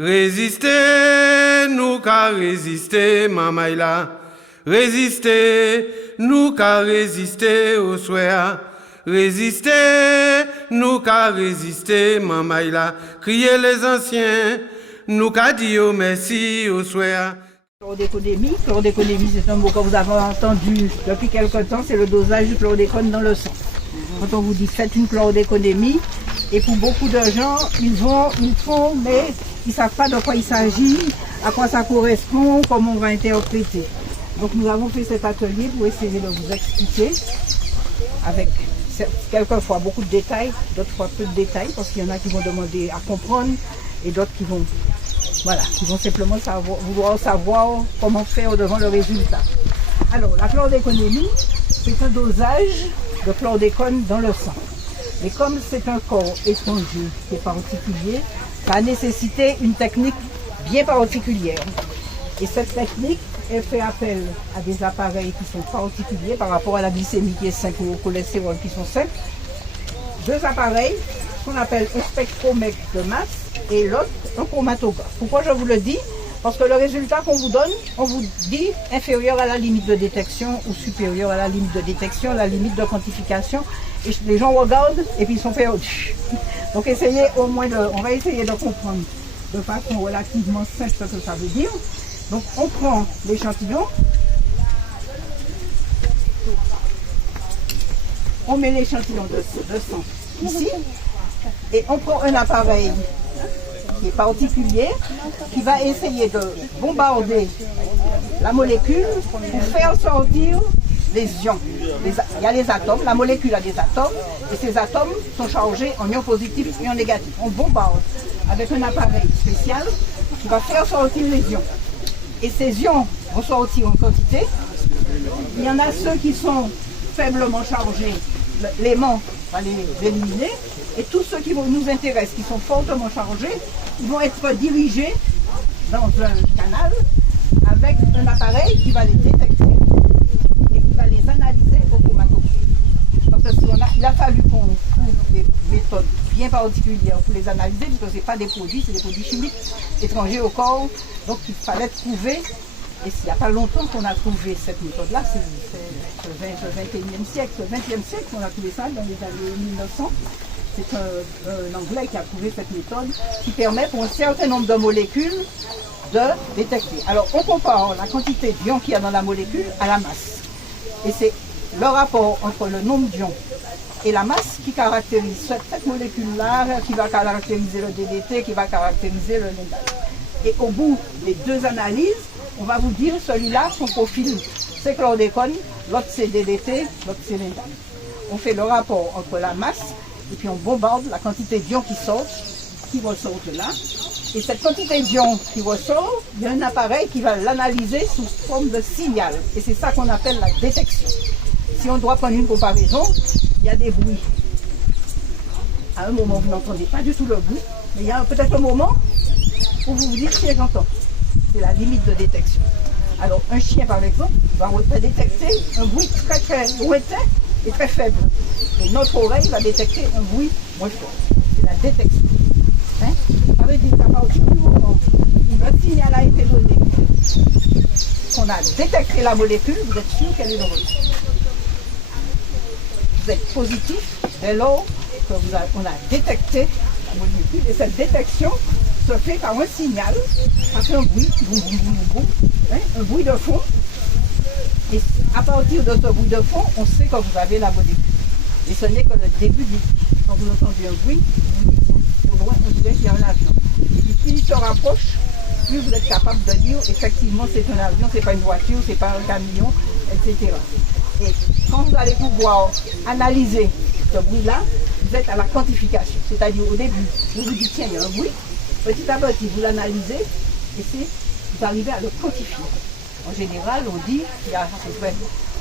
Résister, nous qu'à résister, mamaïla. Résister, nous qu'à résister au soya. Résister, nous qu'à résister, mamaïla. Crier les anciens, nous qu'à dire merci au soya. Chlordéconémie, c'est un mot que vous avez entendu depuis quelque temps, c'est le dosage du chlordécone dans le sang. Quand on vous dit faites une chlordéconémie, et pour beaucoup de gens, ils font, mais ils ne savent pas de quoi il s'agit, à quoi ça correspond, comment on va interpréter. Donc nous avons fait cet atelier pour essayer de vous expliquer, avec quelquefois beaucoup de détails, d'autres fois peu de détails, parce qu'il y en a qui vont demander à comprendre, et d'autres qui vont simplement vouloir savoir comment faire devant le résultat. Alors, la chlordéconémie, c'est un dosage de chlordécone dans le sang. Mais comme c'est un corps étranger qui est particulier, ça a nécessité une technique bien particulière. Et cette technique, elle fait appel à des appareils qui sont particuliers par rapport à la glycémie qui est 5 ou au cholestérol qui sont 5. Deux appareils qu'on appelle un spectromètre de masse et l'autre un chromatographe. Pourquoi je vous le dis? Parce que le résultat qu'on vous donne, on vous dit inférieur à la limite de détection ou supérieur à la limite de détection, la limite de quantification. Et les gens regardent et puis ils sont perdus. Donc essayez au moins on va essayer de comprendre de façon relativement simple ce que ça veut dire. Donc on prend l'échantillon, on met l'échantillon de sang ici et on prend un appareil qui est particulier, qui va essayer de bombarder la molécule pour faire sortir les ions. Il y a les atomes, la molécule a des atomes, et ces atomes sont chargés en ions positifs et ions négatifs. On bombarde avec un appareil spécial qui va faire sortir les ions. Et ces ions vont sortir en quantité. Il y en a ceux qui sont faiblement chargés, l'aimant va les éliminer, et tous ceux qui nous intéressent, qui sont fortement chargés, ils vont être dirigés dans un canal avec un appareil qui va les détecter et qui va les analyser au chromatographe. Parce qu'il a fallu qu'on trouve des méthodes bien particulières pour les analyser, parce que ce n'est pas des produits, c'est des produits chimiques étrangers au corps, donc il fallait trouver. Et il n'y a pas longtemps qu'on a trouvé cette méthode-là, c'est le 21e siècle, le 20e siècle qu'on a trouvé ça dans les années 1900. C'est un Anglais qui a trouvé cette méthode qui permet pour un certain nombre de molécules de détecter. Alors on compare la quantité d'ions qu'il y a dans la molécule à la masse. Et c'est le rapport entre le nombre d'ions et la masse qui caractérise cette molécule-là, qui va caractériser le DDT, qui va caractériser le LINDAL. Et au bout des deux analyses, on va vous dire celui-là, son profil, c'est chlordécone, l'autre c'est DDT, l'autre c'est LINDAL. On fait le rapport entre la masse et puis on bombarde la quantité d'ions qui ressortent là. Et cette quantité d'ions qui ressort, il y a un appareil qui va l'analyser sous forme de signal. Et c'est ça qu'on appelle la détection. Si on doit prendre une comparaison, il y a des bruits. À un moment, vous n'entendez pas du tout le bruit, mais il y a peut-être un moment où vous vous dites si j'entends. C'est la limite de détection. Alors un chien par exemple va détecter un bruit très très lointain et très faible. Et notre oreille va détecter un bruit moins fort. C'est la détection. Hein? Ça veut dire qu'à partir du moment où le signal a été donné, qu'on a détecté la molécule, vous êtes sûr qu'elle est heureuse. Vous êtes positif dès lors qu'on a détecté la molécule. Et cette détection se fait par un signal, ça fait un bruit, boum, boum, boum, boum, hein, un bruit de fond. Et à partir de ce bruit de fond, on sait que vous avez la molécule. Et ce n'est que le début du bruit. Quand vous entendez un bruit, vous dites, au loin, on dirait qu'il y a un avion. Et puis plus il se rapproche, plus vous êtes capable de dire, effectivement, c'est un avion, c'est pas une voiture, c'est pas un camion, etc. Et quand vous allez pouvoir analyser ce bruit-là, vous êtes à la quantification. C'est-à-dire au début, vous vous dites, tiens, il y a un bruit. Petit à petit, vous l'analysez et vous arrivez à le quantifier. En général, on dit qu'il y a à peu près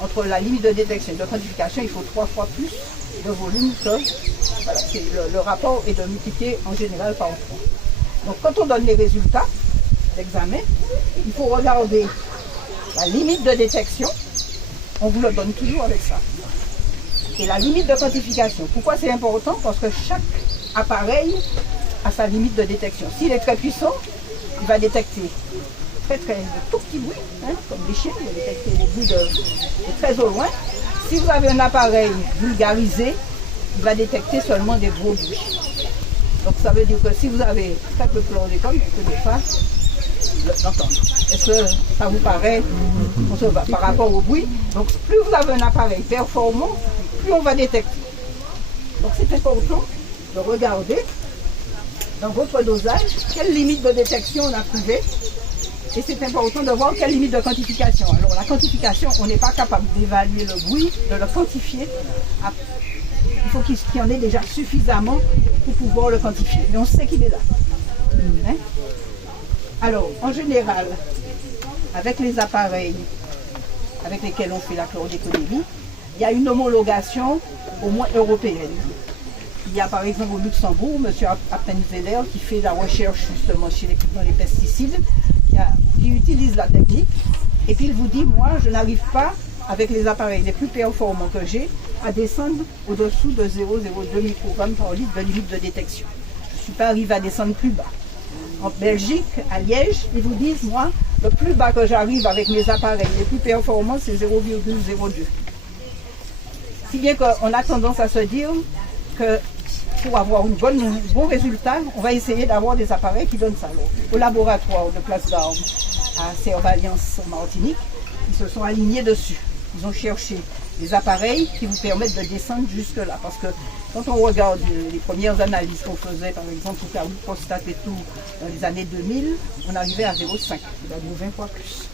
entre la limite de détection et de quantification, il faut 3 fois plus de volume que voilà, le rapport est de multiplier en général par 3. Donc quand on donne les résultats d'examen, il faut regarder la limite de détection, on vous le donne toujours avec ça. Et la limite de quantification. Pourquoi c'est important? Parce que chaque appareil a sa limite de détection. S'il est très puissant, il va détecter de tout petits bruits, hein, comme les chiens, il va détecter les bruits de très au loin. Si vous avez un appareil vulgarisé, il va détecter seulement des gros bruits. Donc ça veut dire que si vous avez très peu de chlordécone, vous ne pouvez pas l'entendre. Est-ce que ça vous paraît par rapport au bruit? Donc plus vous avez un appareil performant, plus on va détecter. Donc c'est important de regarder dans votre dosage quelle limite de détection on a trouvé. Et c'est important de voir quelle limite de quantification. Alors la quantification, on n'est pas capable d'évaluer le bruit, de le quantifier. Il faut qu'il y en ait déjà suffisamment pour pouvoir le quantifier. Mais on sait qu'il est là. Hein? Alors, en général, avec les appareils avec lesquels on fait la chlordéconomie, il y a une homologation au moins européenne. Il y a par exemple au Luxembourg, M. Appenzeller, qui fait la recherche justement dans les pesticides, qui utilise la technique, et puis il vous dit, moi, je n'arrive pas, avec les appareils les plus performants que j'ai, à descendre au-dessous de 0,02 microgrammes par litre de limite de détection. Je ne suis pas arrivé à descendre plus bas. En Belgique, à Liège, ils vous disent, moi, le plus bas que j'arrive avec mes appareils les plus performants, c'est 0,02. Si bien qu'on a tendance à se dire que pour avoir un bon résultat, on va essayer d'avoir des appareils qui donnent ça. Alors, au laboratoire de Place d'Armes à Serre-Alliance en Martinique, ils se sont alignés dessus. Ils ont cherché des appareils qui vous permettent de descendre jusque-là. Parce que quand on regarde les premières analyses qu'on faisait, par exemple, pour Carlo Prostate et tout, dans les années 2000, on arrivait à 0,5, c'est-à-dire 20 fois plus.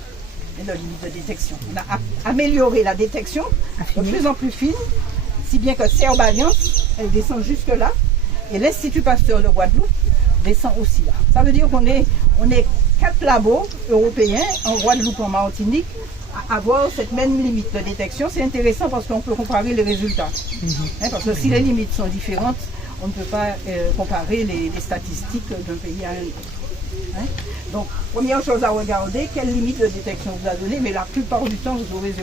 Et la limite de détection. On a amélioré la détection de plus en plus fine, si bien que Serre-Alliance, elle descend jusque-là, et l'Institut Pasteur de Guadeloupe descend aussi là. Ça veut dire qu'on est 4 labos européens, en Guadeloupe, en Martinique, à avoir cette même limite de détection. C'est intéressant parce qu'on peut comparer les résultats. Hein, parce que si les limites sont différentes, on ne peut pas comparer les statistiques d'un pays à un autre. Hein? Donc, première chose à regarder, quelle limite de détection vous a donné, mais la plupart du temps, vous aurez 0,02.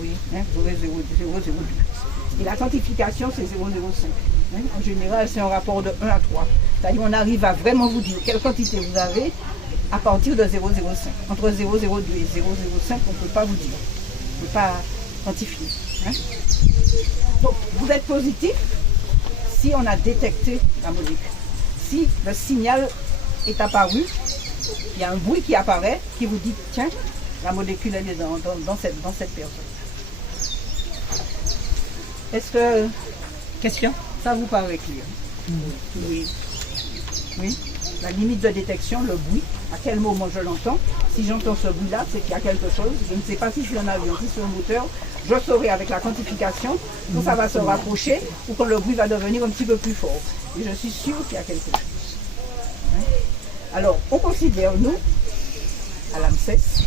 Oui, hein, vous aurez 0,02. Et la quantification, c'est 0,05. Hein? En général, c'est un rapport de 1 à 3. C'est-à-dire, on arrive à vraiment vous dire quelle quantité vous avez à partir de 0,05. Entre 0,02 et 0,05, on ne peut pas vous dire. On ne peut pas quantifier. Hein? Donc, vous êtes positif si on a détecté la molécule. Si le signal est apparu, il y a un bruit qui apparaît, qui vous dit, tiens, la molécule elle est dans cette personne. Est-ce que Question? ça vous paraît clair? Oui. Oui. La limite de détection, le bruit, à quel moment je l'entends. Si j'entends ce bruit-là, c'est qu'il y a quelque chose. Je ne sais pas si je suis en avion, si c'est un moteur. Je saurai avec la quantification quand ça va se rapprocher ou quand le bruit va devenir un petit peu plus fort. Et je suis sûre qu'il y a quelque chose. Hein? Alors, on considère, nous, à l'AMSES,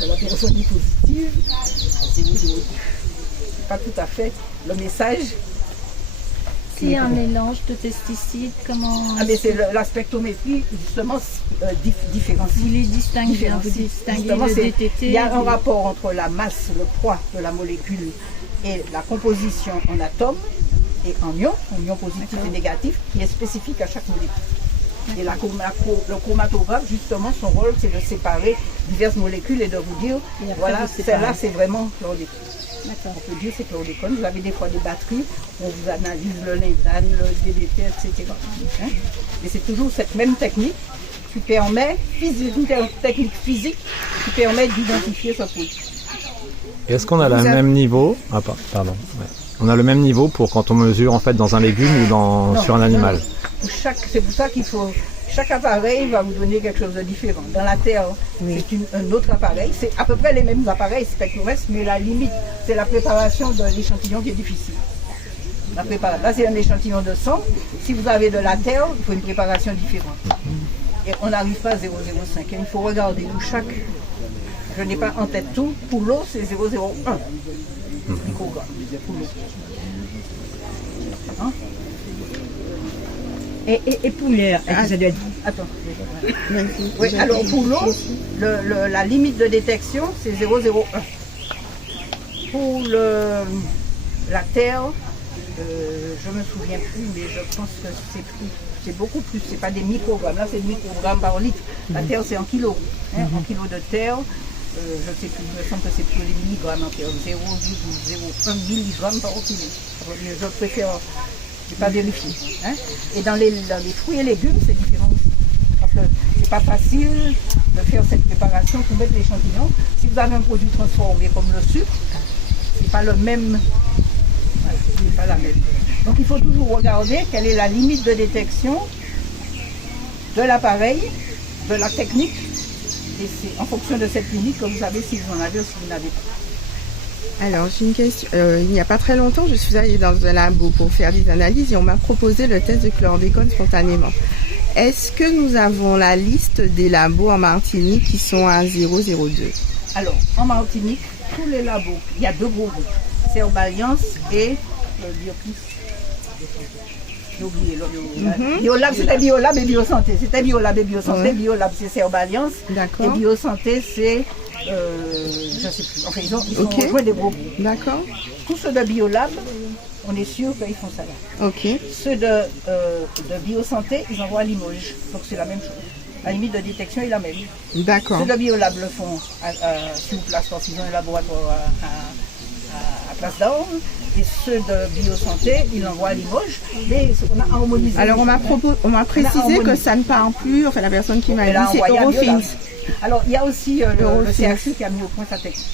de la téléphonie positive, c'est pas tout à fait le message. S'il y a un mélange de pesticides, comment... Ah mais c'est la spectrométrie justement différencie. Vous les distinguez, vous distinguez le DTT. Il y a un rapport entre la masse, le poids de la molécule et la composition en atomes et en ions positifs et négatifs, qui est spécifique à chaque molécule. Et le chromatographe, justement, son rôle, c'est de séparer diverses molécules et de vous dire, voilà, celle-là, c'est vraiment chlordécone. On peut dire c'est chlordécone. Vous avez des fois des batteries, on vous analyse le lindane, le DDT, etc. Hein? Et c'est toujours cette même technique qui permet, une technique physique, qui permet d'identifier ce produit. Est-ce qu'on a le même niveau? Pardon. Ouais. On a le même niveau pour quand on mesure en fait dans un légume ou sur un animal? Non. C'est pour ça qu'il faut... Chaque appareil va vous donner quelque chose de différent. Dans la Terre, c'est un autre appareil. C'est à peu près les mêmes appareils spectromètres, mais la limite, c'est la préparation de l'échantillon qui est difficile. Là, c'est un échantillon de sang. Si vous avez de la Terre, il faut une préparation différente. Et on n'arrive pas à 0,05. Et il faut regarder pour chaque... Je n'ai pas en tête tout. Pour l'eau, c'est 0,01 microgramme. Pour l'eau. Hein? Et pour l'air, ça doit être... Attends. Oui, alors pour l'eau, la limite de détection, c'est 0,01. Pour la terre, je ne me souviens plus, mais je pense que c'est beaucoup plus. C'est pas des microgrammes. Là, c'est des microgrammes par litre. La terre, c'est en kilos. En kilos de terre, je ne sais plus, il me semble que c'est plus les milligrammes en terre. 0,01 mg par kilo. Je préfère, je n'ai pas vérifié. Et dans les fruits et légumes, c'est différent aussi. Parce que c'est pas facile de faire cette préparation pour mettre l'échantillon. Si vous avez un produit transformé comme le sucre, c'est pas le même. Voilà, c'est pas la même. Donc il faut toujours regarder quelle est la limite de détection de l'appareil, de la technique. Et c'est en fonction de cette limite que vous savez si vous en avez ou si vous n'avez pas. Alors, j'ai une question. Il n'y a pas très longtemps, je suis allée dans un labo pour faire des analyses et on m'a proposé le test de chlordécone spontanément. Est-ce que nous avons la liste des labos en Martinique qui sont à 002? Alors, en Martinique, tous les labos, il y a deux gros groupes. Serbe Alliance et Bioclis. J'ai oublié le Biolab, c'était Biolab et Biosanté. C'était Biolab et Biosanté. Ouais. Biolab, c'est Serbe Alliance. D'accord. Et Biosanté, c'est, je ne sais plus. Enfin, ils ont rejoint des gros groupes. D'accord. Tous ceux de Biolab, on est sûr qu'ils font ça là. Ok. Ceux de Biosanté, ils envoient à Limoges. Donc c'est la même chose. La limite de détection est la même. D'accord. Ceux de Biolab le font sur place parce qu'ils ont un laboratoire à Place d'Or. Et ceux de Biosanté, ils l'envoient à Limoges. Mais on a harmonisé. Alors on m'a précisé que ça ne parle plus, enfin la personne qui m'a dit c'est Eurofins. Alors il y a aussi le CHU qui a mis au point sa technique.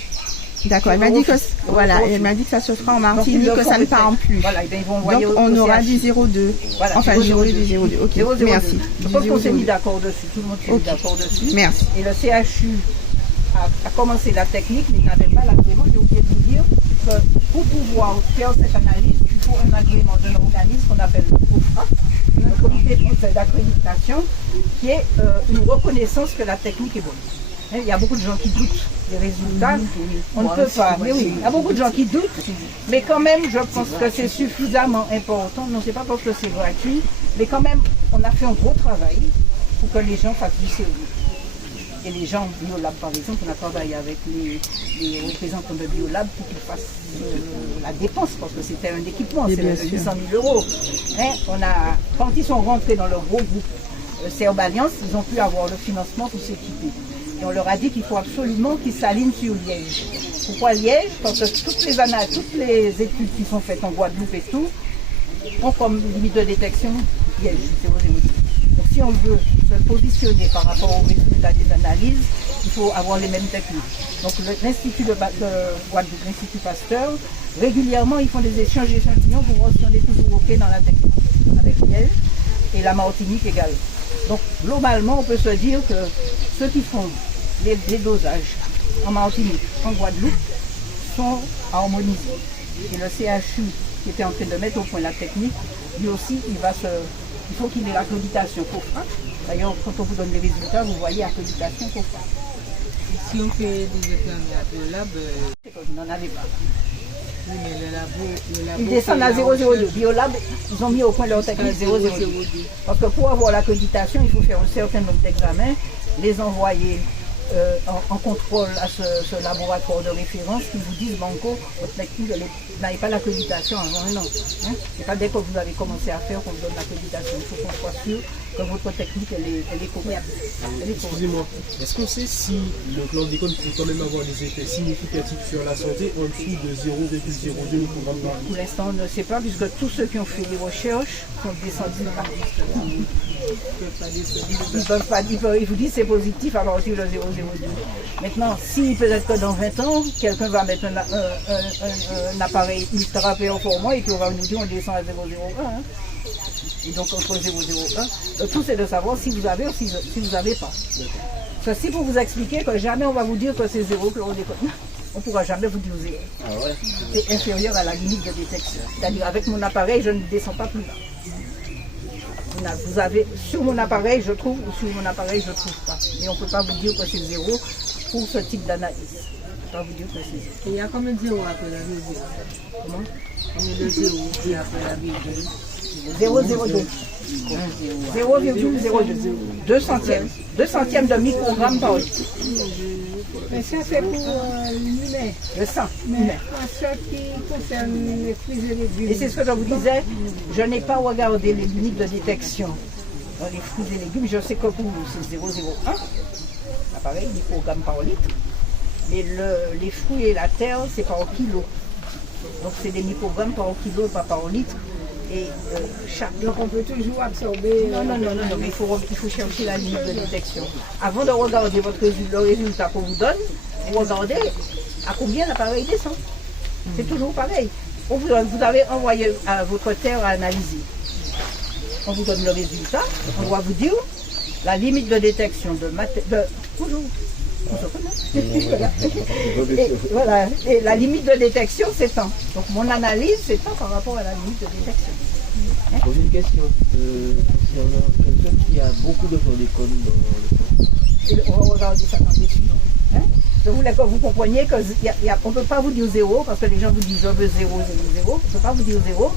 D'accord, elle m'a dit que voilà, elle m'a dit que ça se fera en Martinique, que ça ne parle plus. Voilà, ils vont envoyer. Donc on aura du 02. Voilà, enfin j'aurai du 02. Ok, 002. merci. Je pense qu'on s'est mis d'accord dessus, tout le monde s'est mis d'accord dessus. Merci. Et le CHU a commencé la technique, mais il n'avait pas l'agrément. J'ai oublié de vous dire que pour pouvoir faire cette analyse, il faut un agrément d'un organisme qu'on appelle le COFRA, le comité français d'accréditation, qui est une reconnaissance que la technique est bonne. Il y a beaucoup de gens qui doutent des résultats. On ne peut pas. Mais oui, il y a beaucoup de gens qui doutent. Mais quand même, je pense que c'est suffisamment important. Non, c'est pas parce que c'est gratuit. Mais quand même, on a fait un gros travail pour que les gens fassent du sérieux. Et les gens Biolab, par exemple, on a travaillé avec les représentants de Biolab pour qu'ils fassent la dépense, parce que c'était un équipement, c'est 800 000 €. Quand ils sont rentrés dans leur gros groupe Serbe Alliance, ils ont pu avoir le financement pour s'équiper. Et on leur a dit qu'il faut absolument qu'ils s'alignent sur Liège. Pourquoi Liège? Parce que toutes les études qui sont faites en Guadeloupe et tout, ont comme limite de détection Liège. Donc si on veut se positionner par rapport aux résultats des analyses, il faut avoir les mêmes techniques. Donc l'Institut de Guadeloupe, l'Institut Pasteur, régulièrement ils font des échanges d'échantillons pour voir si on est toujours OK dans la technique avec Liège et la Martinique également. Donc globalement on peut se dire que ceux qui font les dosages en Martinique, en Guadeloupe, sont harmonisés. Et le CHU qui était en train de mettre au point la technique, lui aussi il faut qu'il ait l'accréditation COFRA. D'ailleurs, quand on vous donne les résultats, vous voyez l'accréditation COFRA. Si on fait des examens à Biolab, c'est que vous n'en avez pas. oui, mais le labo Ils descendent à 002. Biolab, ils ont mis au point leur technique 002. Parce que pour avoir l'accréditation, il faut faire un certain nombre d'examens, les envoyer en contrôle à ce laboratoire de référence qui vous disent banco, votre technique, vous n'avez pas l'accréditation avant un an. C'est pas dès que vous avez commencé à faire qu'on vous donne l'accréditation. Il faut qu'on soit sûr que votre technique elle est correcte. Excusez-moi, est-ce qu'on sait si le chlordécone peut quand même avoir des effets significatifs sur la santé en dessous de 0,02 microgrammes par litre? Pour l'instant, on ne sait pas, puisque tous ceux qui ont fait des recherches sont descendus là. Ils peuvent pas dire, ils vous disent c'est positif, alors aussi le 0,02. Maintenant, si peut-être que dans 20 ans, quelqu'un va mettre un appareil ultra performant et puis on va nous dire on descend à 0,01. Et donc entre 0,01, le tout c'est de savoir si vous avez ou si vous n'avez pas. Ceci pour vous expliquer que jamais on va vous dire que c'est 0 chlordécone. On ne pourra jamais vous dire 0. Ah ouais. C'est inférieur à la limite de détection. C'est-à-dire avec mon appareil, je ne descends pas plus bas. Vous avez sur mon appareil je trouve ou sur mon appareil je ne trouve pas. Et on ne peut pas vous dire que c'est 0 pour ce type d'analyse. On ne peut pas vous dire que c'est 0. Et il y a combien de 0 après la virgule? Comment? Combien de 0 après la virgule? 0,02. 0,02. 2 centièmes. 2 centièmes de microgramme par litre. Mais ça c'est pour l'humain. Le sang. Mais en ce qui concerne les fruits et légumes. Et c'est ce que je vous disais, je n'ai pas regardé les limites de détection Dans les fruits et légumes, je sais que pour nous, c'est 0,01. Pareil, microgrammes par litre. Mais les fruits et la terre, c'est par kilo. Donc c'est des microgrammes par kilo, pas par litre. Et Donc on peut toujours absorber. Non, mais il faut chercher la limite de détection. Avant de regarder le résultat qu'on vous donne, vous regardez à combien l'appareil descend. C'est toujours pareil. Vous avez envoyé à votre terre à analyser. On vous donne le résultat, on doit vous dire la limite de détection toujours. On se connaît. Et voilà. Et la limite de détection, c'est tant. Donc mon analyse, c'est tant par rapport à la limite de détection. Pose une question. Si on a quelqu'un qui a beaucoup de chlordécone dans le sang. On va regarder ça quand c'est suivant. Je voulais que vous compreniez qu'on ne peut pas vous dire 0, parce que les gens vous disent je veux 0, 0, 0. On ne peut pas vous dire 0,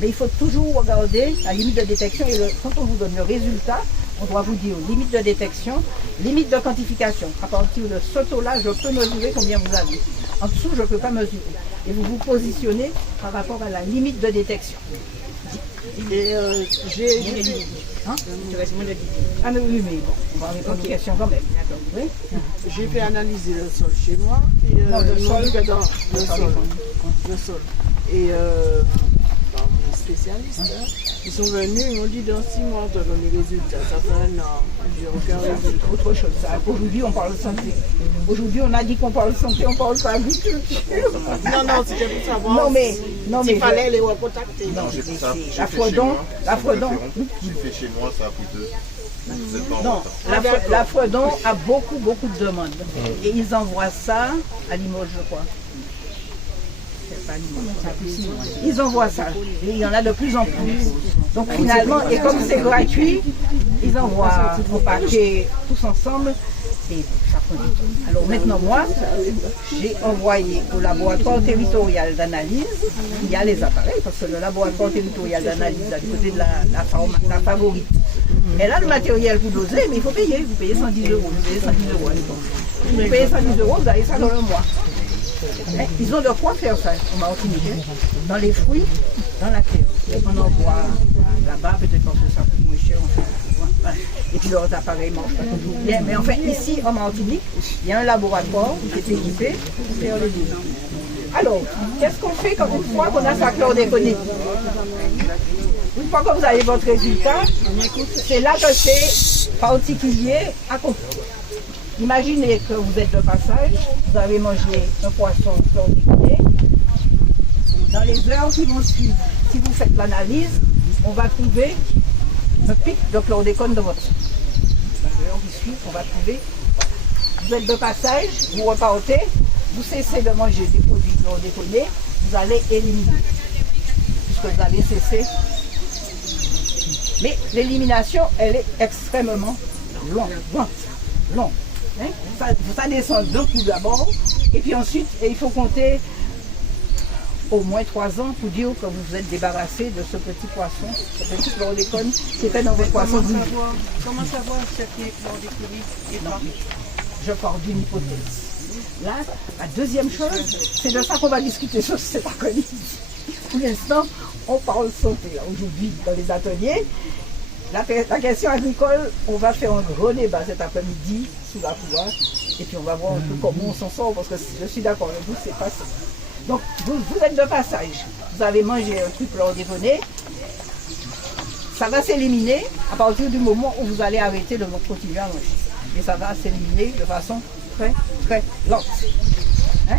mais il faut toujours regarder la limite de détection. Et quand on vous donne le résultat, on doit vous dire limite de détection, limite de quantification. À partir de ce taux-là, je peux mesurer combien vous avez. En dessous, je ne peux pas mesurer. Et vous vous positionnez par rapport à la limite de détection. Et Ah mais oui, mais bon, on va répondre aux questions quand même. Oui. j'ai fait analyser le sol chez moi. Et, Non, le sol. Le sol. Et les spécialistes, ils sont venus, ils m'ont dit dans 6 mois, on te donne les résultats. Ça fait un an, j'ai aucun résultat. Autre chose, ça. Aujourd'hui, on parle de santé. Aujourd'hui, on a dit qu'on parle de santé, on parle pas d'agriculture. Non, c'était pour savoir Non, mais s'il fallait les recontacter. Non, J'ai fait ça. la Fredon. J'ai fait chez moi, ça a coûté. Vous êtes pas en Non, retard. la Fredon a beaucoup de demandes. Et ils envoient ça à Limoges, je crois. C'est pas Limoges, c'est à Poussy. Ils envoient ça. Et il y en a de plus en plus. Donc finalement, et comme c'est gratuit, ils envoient au paquet tous ensemble. Et ça prend du temps. Alors maintenant, moi, j'ai envoyé au laboratoire territorial d'analyse. Il y a les appareils, parce que le laboratoire territorial d'analyse, à côté de la favorite, elle a le matériel pour doser, mais il faut payer. Vous payez 110 €. Vous payez 110 € à l'époque. Vous payez 110 €, vous avez ça dans le mois. Ils ont de quoi faire ça en Martinique, dans les fruits, dans la terre. On envoie là-bas, peut-être parce que ça coûte moins cher. Enfin, et puis leurs appareils ne marchent pas toujours bien. Mais enfin, ici en Martinique, il y a un laboratoire qui est équipé pour faire le bilan. Alors, qu'est-ce qu'on fait quand une fois qu'on a sa chlordécone? Une fois que vous avez votre résultat, c'est là que c'est particulier à comprendre. Imaginez que vous êtes de passage, vous avez mangé un poisson chlordéconé. Dans les heures qui vont suivre, si vous faites l'analyse, on va trouver un pic de chlordécone dans votre sang. Dans les heures qui suivent, on va trouver. Vous êtes de passage, vous repartez, vous cessez de manger des produits chlordéconés, vous allez éliminer. Puisque vous avez cessé. Mais l'élimination, elle est extrêmement longue. Hein? Ça descend d'un coup d'abord, et puis ensuite, il faut compter au moins 3 ans pour dire que vous vous êtes débarrassé de ce petit poisson, ce petit chlordécone qui était dans votre poisson. Comment savoir ce qui est chlordéconé et pas? Je pars d'une hypothèse. Là, la deuxième chose, c'est de ça qu'on va discuter sur cet après-midi. Pour l'instant, on parle santé. Aujourd'hui, dans les ateliers, la question agricole, on va faire un gros débat cet après-midi sous la cour. Et puis on va voir un peu comment on s'en sort, parce que je suis d'accord avec vous, c'est pas ça. Donc, vous êtes de passage. Vous avez mangé un truc chlordéconé. Ça va s'éliminer à partir du moment où vous allez arrêter de continuer à manger. Et ça va s'éliminer de façon très, très lente. Hein?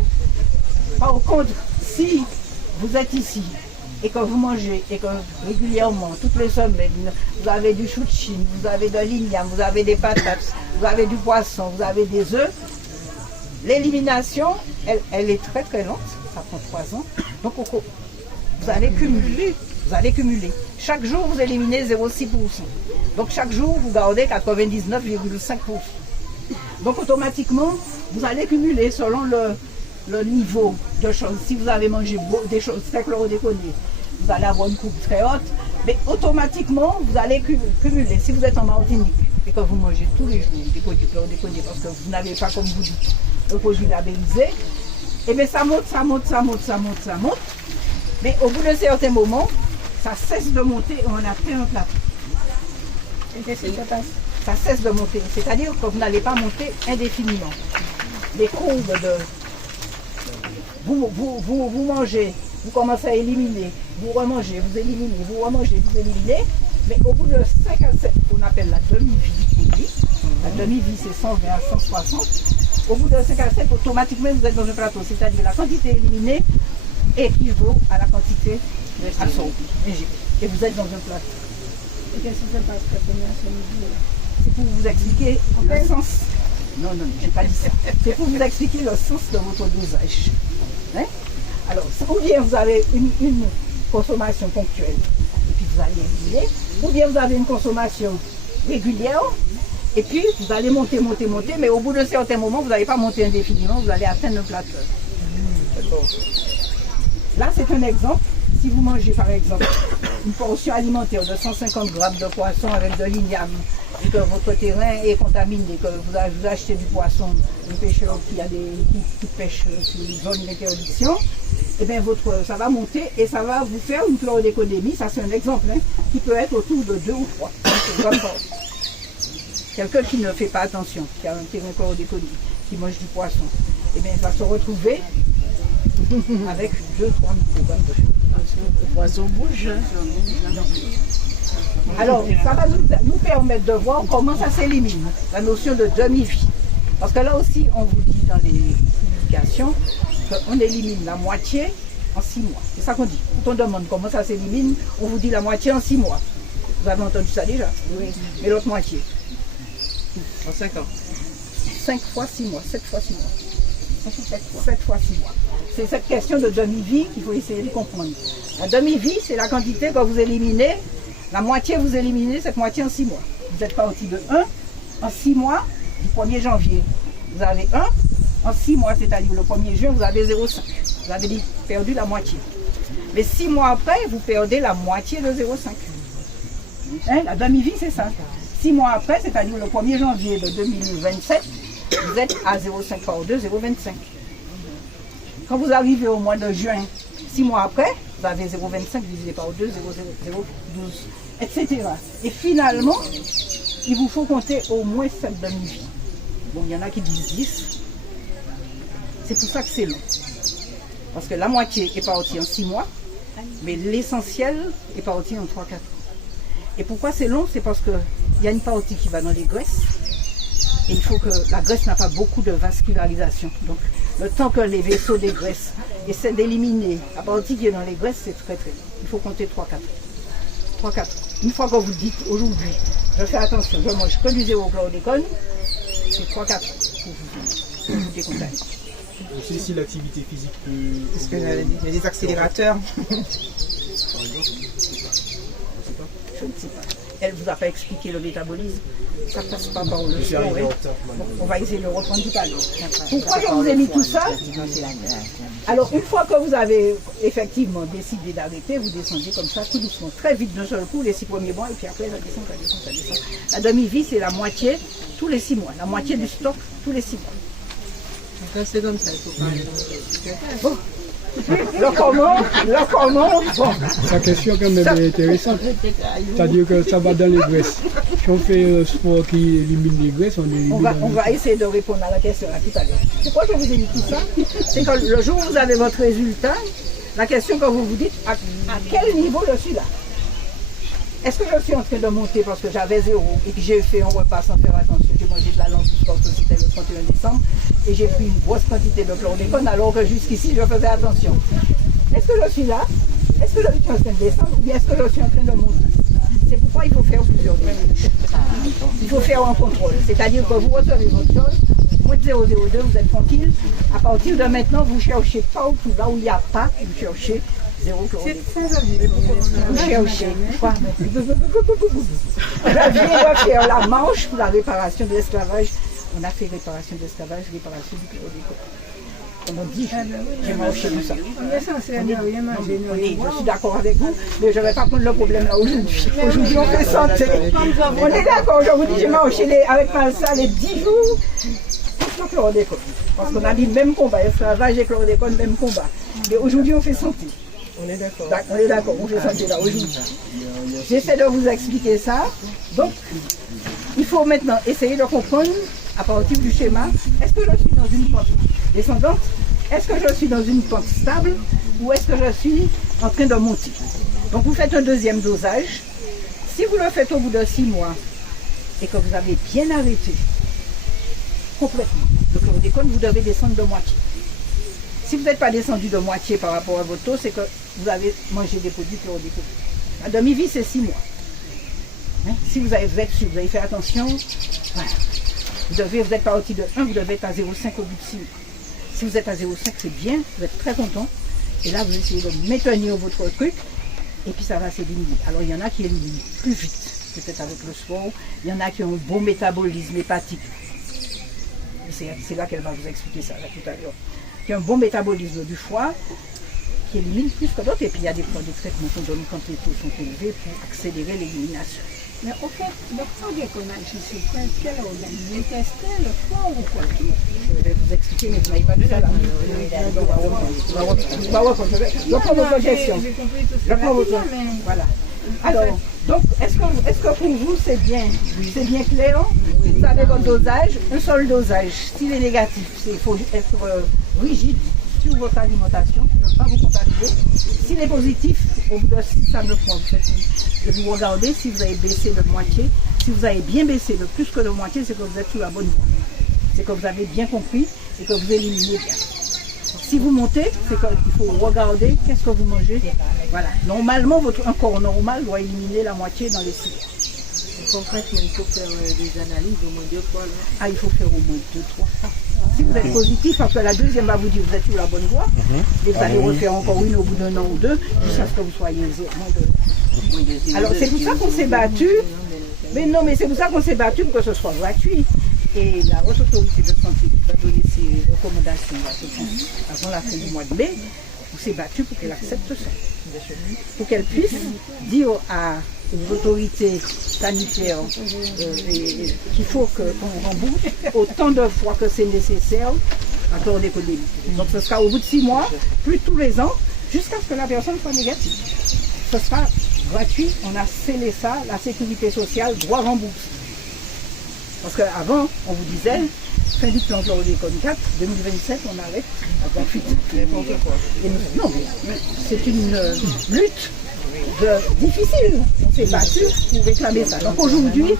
Par contre, si vous êtes ici et que vous mangez, et que régulièrement, toutes les semaines, vous avez du chou de Chine, vous avez de l'igname, vous avez des patates, vous avez du poisson, vous avez des œufs, l'élimination, elle est très très lente, ça prend 3 ans. Donc vous allez cumuler. Chaque jour, vous éliminez 0,6%. Donc chaque jour, vous gardez 99,5%. Donc automatiquement, vous allez cumuler selon le niveau de choses. Si vous avez mangé des choses très chlordéconées, vous allez avoir une coupe très haute, mais automatiquement, vous allez cumuler. Si vous êtes en Martinique et que vous mangez tous les jours des produits chlordéconés parce que vous n'avez pas, comme vous dites, le produit labellisé, et bien ça monte. Mais au bout d'un certain moment, ça cesse de monter et on atteint un plateau. Et qu'est-ce qui se passe? Ça cesse de monter. C'est-à-dire que vous n'allez pas monter indéfiniment. Les courbes de... Vous mangez, vous commencez à éliminer, vous remangez, vous éliminez, vous remangez, vous éliminez. Mais au bout de 5 à 7, qu'on appelle la demi-vie, la demi-vie c'est 120 à 160, au bout de 5 à 7, automatiquement vous êtes dans un plateau. C'est-à-dire la quantité éliminée équivaut à la quantité absorbée. Et vous êtes dans un plateau. Et qu'est-ce qui se passe quand on est à ce niveau-là? C'est pour vous expliquer le sens. Non, j'ai pas dit ça. C'est pour vous expliquer le sens de votre dosage. Hein? Alors, ou bien vous avez une consommation ponctuelle, et puis vous allez éliminer, ou bien vous avez une consommation régulière, et puis vous allez monter, mais au bout d'un certain moment, vous n'allez pas monter indéfiniment, vous allez atteindre un plateau. Là, c'est un exemple. Si vous mangez par exemple une portion alimentaire de 150 grammes de poisson avec de l'igname et que votre terrain est contaminé, que vous achetez du poisson, un pêcheur qui pêche sur une zone d'interdiction, et bien ça va monter et ça va vous faire une chlordéconémie, ça c'est un exemple, hein, qui peut être autour de 2 ou 3. Quelqu'un qui ne fait pas attention, qui a un terrain chlordéconémie, qui mange du poisson, et bien il va se retrouver avec 2-3 microgrammes de choses. Le poisson bouge. Alors, ça va nous permettre de voir comment ça s'élimine, la notion de demi-vie. Parce que là aussi, on vous dit dans les publications qu'on élimine la moitié en 6 mois. C'est ça qu'on dit. Quand on demande comment ça s'élimine, on vous dit la moitié en 6 mois. Vous avez entendu ça déjà? Oui. Mais l'autre moitié? En 5 ans. 5 fois 6 mois, 7 fois 6 mois. 7 fois 6 mois. C'est cette question de demi-vie qu'il faut essayer de comprendre. La demi-vie, c'est la quantité que vous éliminez. La moitié, vous éliminez cette moitié en 6 mois. Vous êtes parti de 1 en 6 mois, du 1er janvier. Vous avez 1 en 6 mois, c'est-à-dire le 1er juin, vous avez 0,5. Vous avez perdu la moitié. Mais 6 mois après, vous perdez la moitié de 0,5. Hein, la demi-vie, c'est ça. 6 mois après, c'est-à-dire le 1er janvier de 2027, vous êtes à 0,5 par 2, 0,25. Quand vous arrivez au mois de juin, 6 mois après, vous avez 0,25 divisé par 2, 0,012, etc. Et finalement, il vous faut compter au moins 7 demi-vies. Bon, il y en a qui disent 10. C'est pour ça que c'est long. Parce que la moitié est partie en 6 mois, mais l'essentiel est parti en 3-4 ans. Et pourquoi c'est long? C'est parce qu'il y a une partie qui va dans les graisses. Et il faut que la graisse n'a pas beaucoup de vascularisation. Donc, le temps que les vaisseaux des graisses essaient d'éliminer la partie qui est dans les graisses, c'est très très long. Il faut compter 3-4. 3-4. Une fois que vous dites aujourd'hui, je fais attention, je mange que du zéro-chlordécone, c'est 3-4 pour vous décontaminer. Aussi, si l'activité physique peut... Est-ce qu'il y a des accélérateurs? Par exemple, Je ne sais pas. Elle ne vous a pas expliqué le métabolisme. Ça ne passe pas par le sport. Bon, on va essayer de le reprendre tout à l'heure. Pourquoi je vous ai mis tout ça? Alors, une fois que vous avez effectivement décidé d'arrêter, vous descendez comme ça, tout doucement, très vite d'un seul coup, les 6 premiers mois, et puis après, ça descend, ça descend, ça descend. La demi-vie, c'est la moitié tous les 6 mois. La moitié du stock tous les 6 mois. Donc, c'est comme ça, il faut pas... Bon. Le comment, bon. Sa question quand même est intéressante. C'est-à-dire que ça va dans les graisses. Si on fait un sport qui élimine les graisses, on va essayer de répondre à la question là tout à l'heure. Pourquoi je vous ai mis tout ça? C'est que le jour où vous avez votre résultat, la question que vous vous dites, à quel niveau je suis là? Est-ce que je suis en train de monter parce que j'avais 0 et puis j'ai fait un repas sans faire attention? J'ai mangé de la langue parce que c'était le 31 décembre et j'ai pris une grosse quantité de chlordécone alors que jusqu'ici je faisais attention. Est-ce que je suis là? Est-ce que je suis en train de descendre ou bien est-ce que je suis en train de monter? C'est pourquoi il faut faire plusieurs choses. Il faut faire un contrôle. C'est-à-dire que vous recevez votre chose, moins de 0,02, vous êtes tranquille. À partir de maintenant, vous cherchez partout là où il n'y a pas, vous cherchez 0 chlordécone. Vous cherchez. Je viens de faire la manche pour la réparation de l'esclavage. On a fait réparation de l'esclavage, réparation du chlordécone. On a dit, j'ai marché tout ça. Je suis d'accord avec vous, mais je ne vais pas prendre le problème là aujourd'hui. Aujourd'hui, on fait santé. On est d'accord, je vous dis, j'ai marché avec Malsa les 10 jours pour le chlordécone. Parce qu'on a dit même combat, esclavage et chlordécone, même combat. Mais aujourd'hui, on fait santé. On est d'accord. On est d'accord, on fait santé là aujourd'hui. J'essaie de vous expliquer ça. Donc, il faut maintenant essayer de comprendre à partir du schéma, est-ce que je suis dans une pente descendante? Est-ce que je suis dans une pente stable? Ou est-ce que je suis en train de monter? Donc vous faites un deuxième dosage. Si vous le faites au bout de 6 mois et que vous avez bien arrêté complètement le chlordécone, vous devez descendre de moitié. Si vous n'êtes pas descendu de moitié par rapport à votre taux, c'est que vous avez mangé des produits chlordécone. La demi-vie, c'est 6 mois. Hein? Si vous avez fait attention, voilà. Vous êtes parti de 1, vous devez être à 0,5 au bout de 6 mois. Si vous êtes à 0,5, c'est bien, vous êtes très content. Et là, vous essayez de maintenir votre truc, et puis ça va s'éliminer. Alors, il y en a qui éliminent plus vite, peut-être avec le sport. Il y en a qui ont un bon métabolisme hépatique. C'est là qu'elle va vous expliquer ça, là, tout à l'heure. Qui a un bon métabolisme du foie, qui élimine plus que d'autres. Et puis, il y a des traitements qu'on donne quand les taux sont élevés pour accélérer l'élimination. Mais au fait, le chlordécone, je suis quel organe? L'intestin, le foie ou quoi? Je vais vous expliquer, mais vous n'avez pas vu ça là. Je prends votre question. Je prends votre question. Voilà. Alors, donc, est-ce que pour vous c'est bien clair? Vous avez votre dosage, un seul dosage. S'il est négatif, il faut être rigide sur votre alimentation, ne pas vous contaminer. S'il est positif, au bout de 6 à 9 mois, vous faites et vous regardez si vous avez baissé de moitié. Si vous avez bien baissé de plus que de moitié, c'est que vous êtes sur la bonne voie. C'est que vous avez bien compris et que vous éliminez bien. Si vous montez, c'est qu'il faut regarder qu'est-ce que vous mangez. Voilà. Normalement, un corps normal doit éliminer la moitié dans les 6 mois. Concrètement, il faut faire des analyses au moins 2 fois. Là. Ah, il faut faire au moins 2-3 fois. Si vous êtes positif, parce que la deuxième va vous dire que vous êtes sur la bonne voie, et vous allez refaire encore une au bout d'un an ou deux, jusqu'à ce que vous soyez zéro. Alors c'est pour ça qu'on s'est battu, mais non, mais c'est pour ça qu'on s'est battu pour que ce soit gratuit. Et la Haute Autorité de Santé qui va donner ses recommandations avant la fin du mois de mai, on s'est battu pour qu'elle accepte ça. Pour qu'elle puisse dire aux autorités sanitaires qu'il faut qu'on rembourse autant de fois que c'est nécessaire à chlordécone. Donc ce sera au bout de 6 mois, plus tous les ans, jusqu'à ce que la personne soit négative. Ce sera gratuit, on a scellé ça, la sécurité sociale doit rembourser. Parce qu'avant, on vous disait, fin du plan chlordécone 4, 2027, on arrête la fuite. Non, c'est une lutte difficile. On s'est battu pour réclamer ça. Donc aujourd'hui,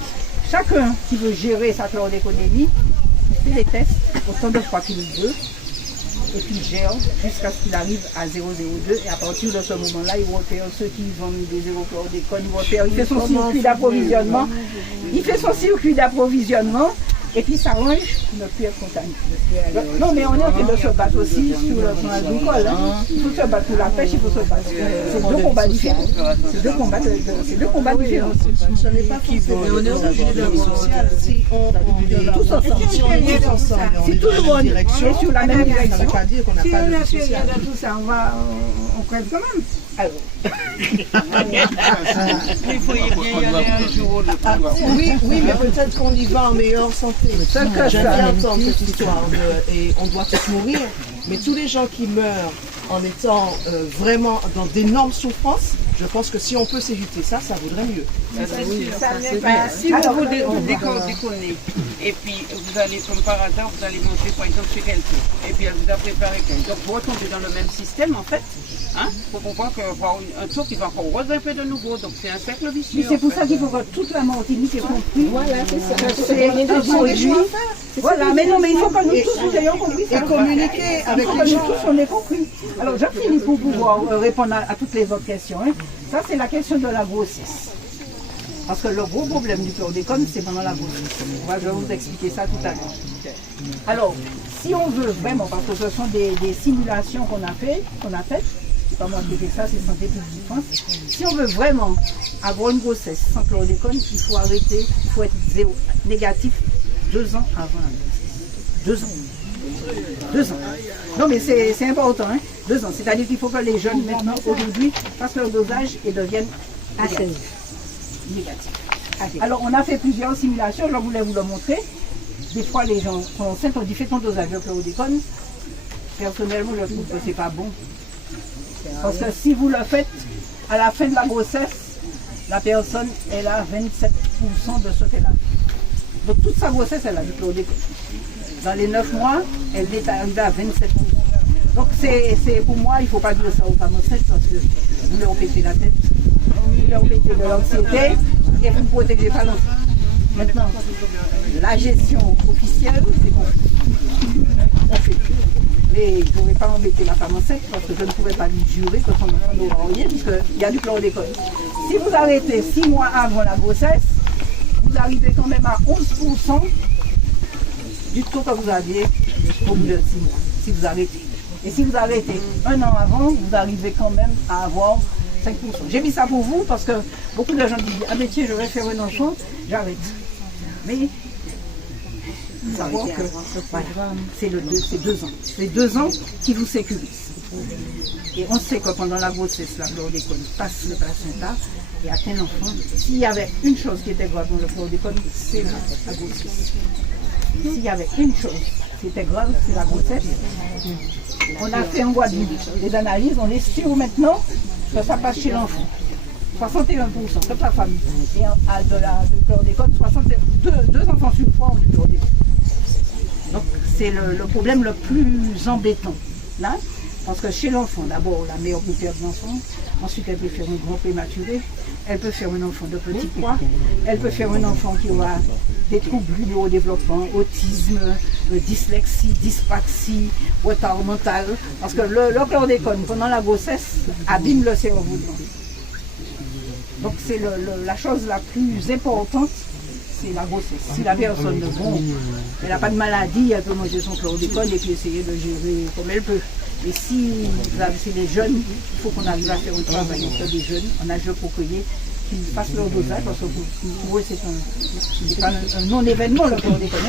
chacun qui veut gérer sa chlordéconémie, il fait les tests autant de fois qu'il veut, et puis il gère jusqu'à ce qu'il arrive à 0,02. Et à partir de ce moment-là, il repère ceux qui vendent des zéro-chlordécone, il fait son circuit d'approvisionnement. Il fait son circuit d'approvisionnement. Et puis ça range pour ne plus être contaminé. Non, mais on est en train de se battre aussi sur le plan agricole. Hein. Il faut se battre pour la pêche, il faut se battre. C'est 2 combats différents. C'est 2 combats différents. Ce n'est pas forcément on est obligé de social. Si on tous ensemble, si tout le monde est sur la même direction, ça ne veut pas dire qu'on n'a si pas on de a fait social. rien de tout ça, on crève quand même. Alors. Il faut bien y aller un jour. Oui, mais peut-être qu'on y va en meilleure santé. J'aime bien entendre cette histoire et on doit tous mourir, mais tous les gens qui meurent en étant vraiment dans d'énormes souffrances, je pense que si on peut s'éviter ça, ça vaudrait mieux. Si vous déconnez, et puis vous allez, comme par hasard, vous allez manger par exemple chez quelqu'un, et puis elle vous a préparé quelqu'un. Donc vous retombez dans le même système en fait. Hein, pour comprendre qu'il va y avoir un tour qui va encore regrimper de nouveau, donc c'est un cercle vicieux. C'est pour ça qu'il faut que toute la Martinique ait compris. Voilà, c'est aujourd'hui. Voilà, mais non, mais il faut que nous tous nous ayons compris. Et communiquer avec les gens. Tous on ait compris. Alors je finis pour pouvoir répondre à toutes les autres questions. Hein. Ça c'est la question de la grossesse. Parce que le gros problème du chlordécone, c'est pendant la grossesse. Moi, je vais vous expliquer ça tout à l'heure. Alors, si on veut vraiment, parce que ce sont des simulations qu'on a faites, c'est pas moi qui fais ça, c'est Santé publique France. Si on veut vraiment avoir une grossesse sans chlordécone, il faut arrêter, il faut être négatif 2 ans avant la grossesse. 2 ans. 2 ans. Non mais c'est important, hein. 2 ans. C'est-à-dire qu'il faut que les jeunes maintenant, aujourd'hui, fassent leur dosage et deviennent négatifs. Alors on a fait plusieurs simulations, je voulais vous le montrer. Des fois les gens sont enceintes, on dit fais ton dosage de chlordécone. Personnellement, je trouve que c'est pas bon. Parce que si vous le faites, à la fin de la grossesse, la personne, elle a 27% de ce qu'elle a. Donc toute sa grossesse, elle a du chlordécone. Dans les 9 mois, elle est arrivée à 27%. Donc c'est pour moi, il ne faut pas dire ça aux femmes enceintes parce que vous leur pétez la tête, vous leur mettez de l'anxiété et vous ne protégez pas l'enfant. Maintenant, la gestion officielle, c'est qu'on fait. Mais je ne vais pas embêter la femme enceinte parce que je ne pouvais pas lui jurer que son enfant n'aura rien puisqu'il y a du chlordécone. Si vous arrêtez 6 mois avant la grossesse, vous arrivez quand même à 11% du taux que vous aviez au bout de 6 mois, si vous arrêtez. Et si vous arrêtez 1 an avant, vous arrivez quand même à avoir 5%. J'ai mis ça pour vous parce que beaucoup de gens disent « Ah mais tiens, je vais faire un enfant, j'arrête. » Mais savoir que c'est 2 ans. C'est 2 ans qui vous sécurisent. Et on sait que pendant la grossesse, la chlordécone passe le placenta et atteint l'enfant. S'il y avait une chose qui était grave dans le chlordécone, c'est la grossesse. S'il y avait une chose qui était grave, c'est la grossesse. On a fait en Guadeloupe des analyses, on est sûr maintenant que ça passe chez l'enfant. 61%, toute la famille. Et à de chlordécone, 2 enfants sur 3 ont du chlordécone. Donc c'est le problème le plus embêtant. Là, parce que chez l'enfant, d'abord, la mère peut perdre l'enfant, ensuite elle peut faire un grand prématuré, elle peut faire un enfant de petit poids, elle peut faire un enfant qui aura des troubles du neurodéveloppement, autisme, dyslexie, dyspraxie, retard mental, parce que le chlordécone pendant la grossesse abîme le cerveau de l'enfant. Donc c'est la chose la plus importante, c'est la grossesse. Si la personne elle n'a pas de maladie, elle peut manger son chlordécone et puis essayer de gérer comme elle peut. Et si c'est des jeunes, il faut qu'on arrive à faire un travail entre des jeunes, en âge de procréer, qu'ils fassent leur dosage, parce que pour eux c'est pas un non-événement le chlordécone.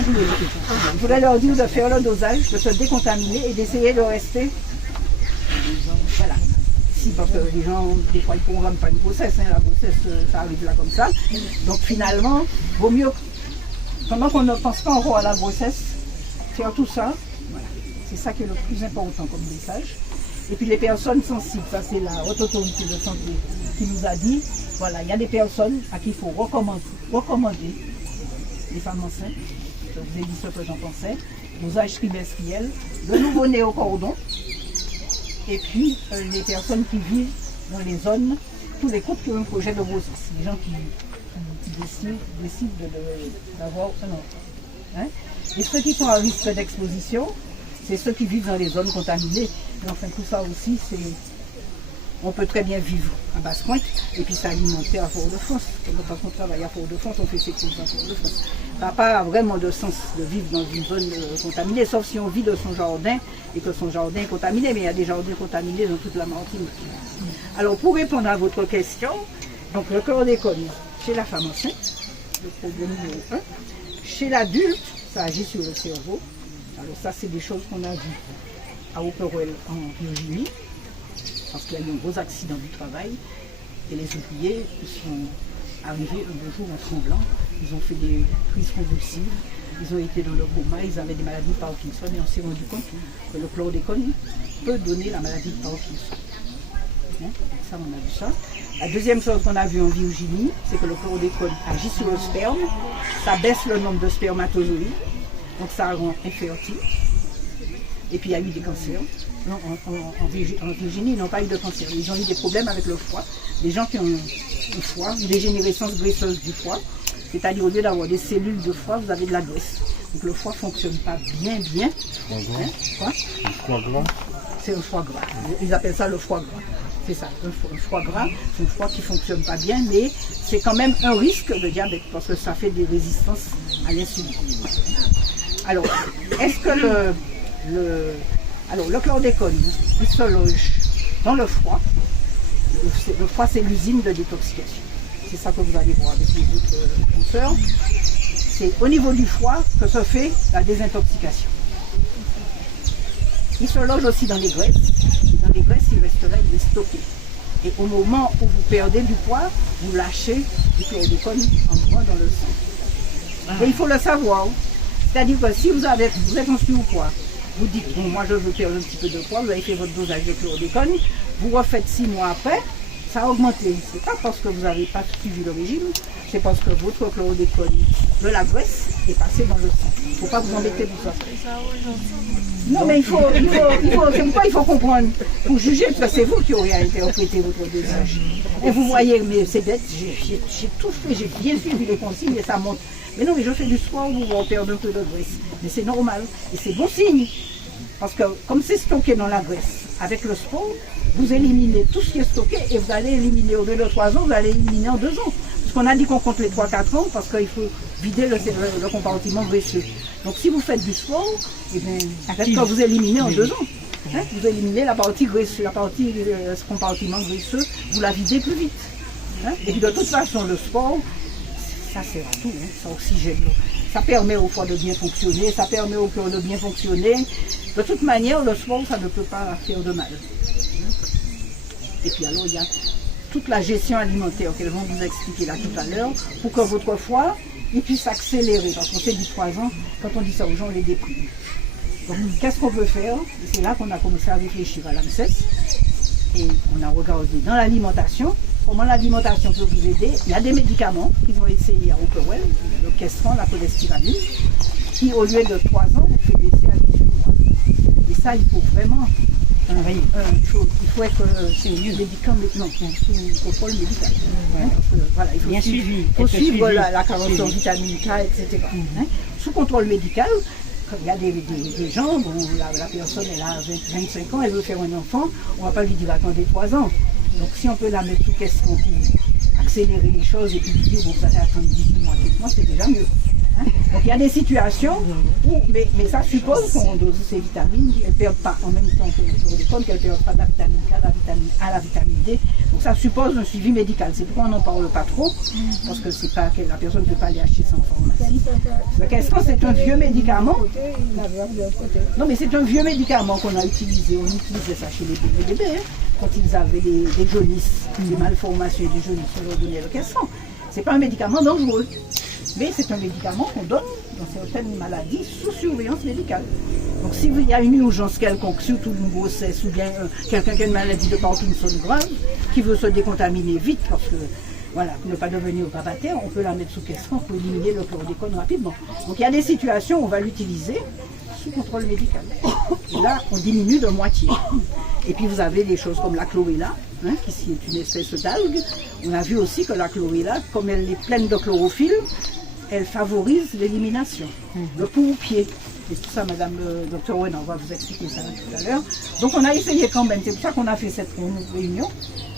Il faudrait leur dire de faire leur dosage, de se décontaminer et d'essayer de rester. Voilà. Si, parce que les gens, des fois, ils ne programment pas une grossesse, hein, la grossesse, ça arrive là comme ça. Donc finalement, vaut mieux, pendant qu'on ne pense pas encore à la grossesse, faire tout ça. Voilà. C'est ça qui est le plus important comme message. Et puis les personnes sensibles, ça c'est la Haute Autorité de Santé qui nous a dit, voilà, il y a des personnes à qui il faut recommander les femmes enceintes, je vous ai dit ce que j'en pensais, dosage trimestriel, le nouveau-né au cordon, et puis les personnes qui vivent dans les zones, tous les couples qui ont un projet de grossesse, les gens qui décident d'avoir un enfant. Hein? Et ceux qui sont à risque d'exposition, c'est ceux qui vivent dans les zones contaminées. Et enfin, tout ça aussi, on peut très bien vivre à Basse-Pointe et puis s'alimenter à Fort-de-France. Quand on travaille à Fort-de-France, on fait ses courses à Fort-de-France. Ça n'a pas vraiment de sens de vivre dans une zone contaminée, sauf si on vit de son jardin et que son jardin est contaminé, mais il y a des jardins contaminés dans toute la Martinique. Alors, pour répondre à votre question, donc le chlordécone chez la femme enceinte, le problème numéro 1. Chez l'adulte, ça agit sur le cerveau. Alors ça, c'est des choses qu'on a vues à Operwell en Virginie, parce qu'il y a eu un gros accident du travail, et les ouvriers sont arrivés un beau jour en tremblant, ils ont fait des crises convulsives, ils ont été dans le coma, ils avaient des maladies de Parkinson, et on s'est rendu compte que le chlordécone peut donner la maladie de Parkinson. Hein? Ça, on a vu ça. La deuxième chose qu'on a vue en Virginie, c'est que le chlordécone agit sur le sperme, ça baisse le nombre de spermatozoïdes, donc ça rend infertile. Et puis il y a eu des cancers. Non, en Virginie, ils n'ont pas eu de cancer. Ils ont eu des problèmes avec le foie. Des gens qui ont un foie, une dégénérescence graisseuse du foie. C'est-à-dire au lieu d'avoir des cellules de foie, vous avez de la graisse. Donc le foie ne fonctionne pas bien. Hein? Quoi? Le foie gras. C'est un foie gras. Ils appellent ça le foie gras. C'est ça, un foie gras, c'est un foie qui ne fonctionne pas bien, mais c'est quand même un risque de diabète parce que ça fait des résistances à l'insuline. Alors, est-ce que le chlordécone, il se loge dans le foie? Le foie, c'est l'usine de détoxication. C'est ça que vous allez voir avec les autres consoeurs. C'est au niveau du foie que se fait la désintoxication. Il se loge aussi dans les graisses. Dans les graisses, il reste là, il est stocké. Et au moment où vous perdez du poids, vous lâchez du chlordécone en moins dans le sang. Et il faut le savoir. C'est-à-dire que si vous êtes en surpoids, vous dites, bon, moi je veux perdre un petit peu de poids, vous avez fait votre dosage de chlordécone, vous refaites 6 mois après, ça a augmenté. C'est pas parce que vous n'avez pas suivi le régime, c'est parce que votre chlordécone de la graisse est passé dans le sang. Il ne faut pas vous embêter pour ça. Non, mais c'est pourquoi il faut comprendre. Pour juger, parce que c'est vous qui aurez à interpréter votre dosage. Et vous voyez, mais c'est bête, j'ai tout fait, j'ai bien suivi les consignes et ça monte. Mais non, mais je fais du sport, vous perdez un peu de graisse. Mais c'est normal, et c'est bon signe. Parce que comme c'est stocké dans la graisse, avec le sport, vous éliminez tout ce qui est stocké et vous allez éliminer au lieu de 3 ans, vous allez éliminer en 2 ans. Parce qu'on a dit qu'on compte les 3-4 ans parce qu'il faut vider le compartiment graisseux. Donc si vous faites du sport, eh bien, peut-être que vous éliminez en 2 ans. Hein, vous éliminez la partie graisseuse, la partie compartiment graisseux, vous la videz plus vite. Hein, et puis de toute façon, le sport, ça sert à tout, hein, ça oxygène. Ça permet au foie de bien fonctionner, ça permet au cœur de bien fonctionner. De toute manière, le sport, ça ne peut pas faire de mal. Et puis alors, il y a toute la gestion alimentaire qu'elles vont vous expliquer là tout à l'heure, pour que votre foie il puisse accélérer. Parce qu'on sait du 3 ans, quand on dit ça aux gens, on les déprime. Donc, qu'est-ce qu'on peut faire? Et c'est là qu'on a commencé à réfléchir à l'ANSES. Et on a regardé dans l'alimentation, comment l'alimentation peut vous aider. Il y a des médicaments qu'ils ont essayé à Hopewell, le Questran, la cholestéramine, qui au lieu de 3 ans, vous fait baisser à 18 mois. Et ça, il faut vraiment... il faut être médicament maintenant, sous contrôle médical. Hein, voilà, il faut bien suivre la carence en vitamine K, etc. Hein, sous contrôle médical, il y a des gens où la personne elle a 25 ans, elle veut faire un enfant, on ne va pas lui dire attendez 3 ans. Donc si on peut la mettre sous question pour accélérer les choses et puis lui dire bon, vous allez attendre 18 mois, 7 mois, c'est déjà mieux. Hein? Donc il y a des situations où, mais ça suppose qu'on dose ces vitamines, elles ne perdent pas en même temps que le chlordécone, qu'elles ne perdent pas de la vitamine K, de la vitamine A, la vitamine D. Donc ça suppose un suivi médical. C'est pourquoi on n'en parle pas trop, parce que c'est pas que la personne ne peut pas aller acheter ça en pharmacie. Le Questran, c'est un vieux médicament. Non, mais c'est un vieux médicament qu'on a utilisé. On utilisait ça chez les bébés. Hein? Quand ils avaient des jaunisses, des malformations et des jaunisses, on leur donnait le Questran. C'est pas un médicament dangereux. Mais c'est un médicament qu'on donne dans certaines maladies sous surveillance médicale. Donc s'il y a une urgence quelconque, surtout une grossesse ou bien quelqu'un qui a une maladie de Parkinson grave, qui veut se décontaminer vite parce que, voilà, pour ne pas devenir grabataire, on peut la mettre sous Questran pour éliminer le chlordécone rapidement. Donc il y a des situations où on va l'utiliser sous contrôle médical. Et là, on diminue de moitié. Et puis vous avez des choses comme la chlorella, hein, qui est une espèce d'algue. On a vu aussi que la chlorella, comme elle est pleine de chlorophylle, elle favorise l'élimination, le pour-pied. Et tout ça, Madame le Dr Owen, on va vous expliquer ça tout à l'heure. Donc on a essayé quand même, c'est pour ça qu'on a fait cette réunion,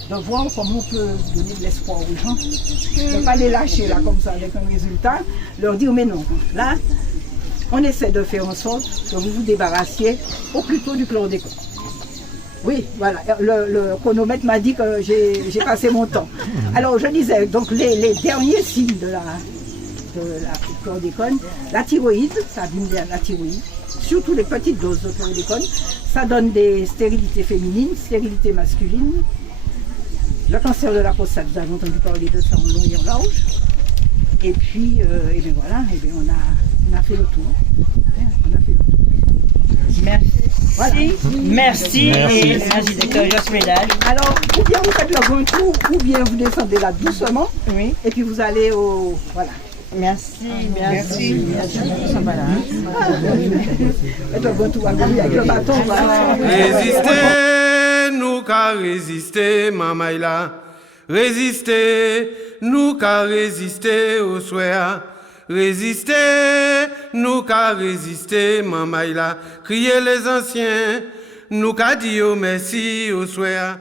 de voir comment on peut donner de l'espoir aux gens, de ne pas les lâcher là comme ça avec un résultat, leur dire mais non, là, on essaie de faire en sorte que vous vous débarrassiez au plus tôt du chlordécone. Oui, voilà, le chronomètre m'a dit que j'ai passé mon temps. Alors je disais, donc les derniers signes de la chlordécone, la thyroïde, ça abîme la thyroïde, surtout les petites doses de chlordécone, ça donne des stérilités féminines, stérilités masculines, le cancer de la prostate, vous avez entendu parler de ça en long et en large, et puis, et bien voilà, et bien on a fait le tour. On a fait le tour. Merci. Voilà. Merci. Et merci, docteur Jos Médal. Alors, ou bien vous faites le grand tour, ou bien vous descendez là doucement, oui. Et puis vous allez au... Voilà. Merci, merci. Ça va là. Faites le grand tour avec le bâton. Résistez, nous qu'à résister, mamaïla. Résistez, nous qu'à résister au soir. Résistez, nous qu'à résister, mamaïla. Criez les anciens, nous qu'à dire merci au soir.